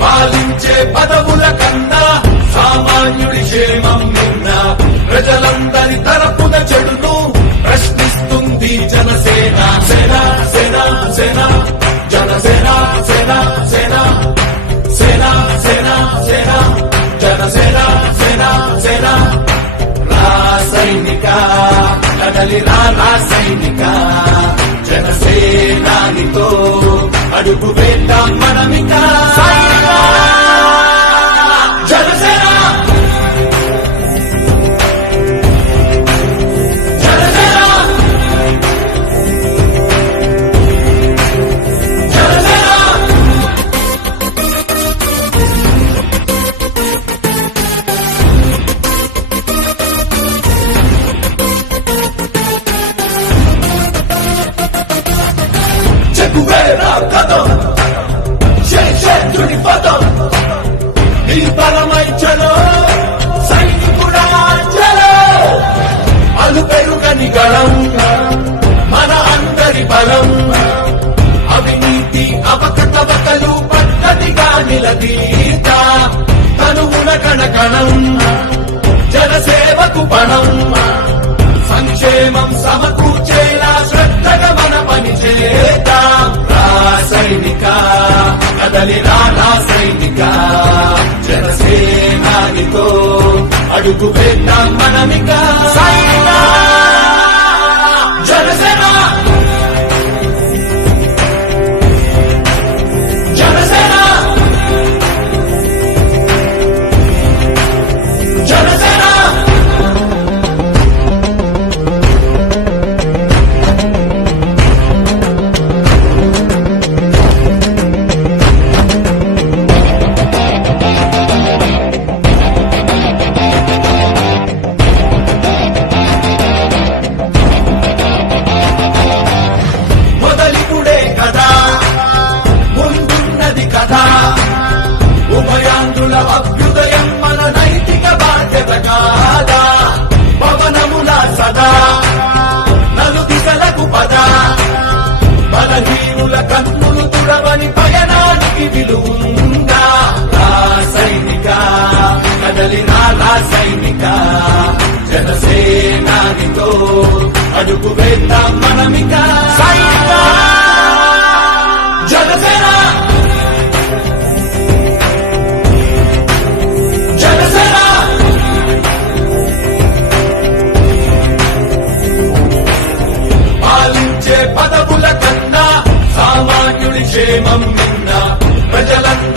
పాలించే పదవుల కన్నా సామాన్యుడి క్షేమం నిన్న ప్రజలందరి తరపున చెడును ప్రశ్నిస్తుంది జనసేన సేన సేన సేన జనసేన సేన సేన సేన సేన సేన జనసేన సేన సేన సైనిక కదలి సైనిక జనసేనానితో అడుగు వేద్దాం మనమిక జనసేన కదం శేషుడి పదం ఈ బలమై చలో సైనికుడా చలో అలు పెరుగని గళం మన అందరి బలం అవినీతి అవకతవకలు పద్ధతిగా నిలదీత తనువున కణకణం జనసేవకు పణం సంక్షేమం సమకూర్చేలా శ్రద్ధగా మన పని చేద్దాం సైనిక కదలి సైనిక జనసేనానితో అడుగు వేద్దాం మనమిక సైనిక జనసేన జనసేన జనసేన ఉభయాంధ్రుల అభ్యుదయం మన నైతిక బాధ్యత కాదా పవనముల సదా నలు దిశలకు పద బలహీనుల కన్నులు తుడవని పయనానికి విలువుందా సైనిక కదలి సైనిక జనసేనానితో అడుగు వేద్దాం మనమిక సైనిక జనసేన పదవుల కన్నా సామాన్యుడి క్షేమం నిన్న ప్రజలంతా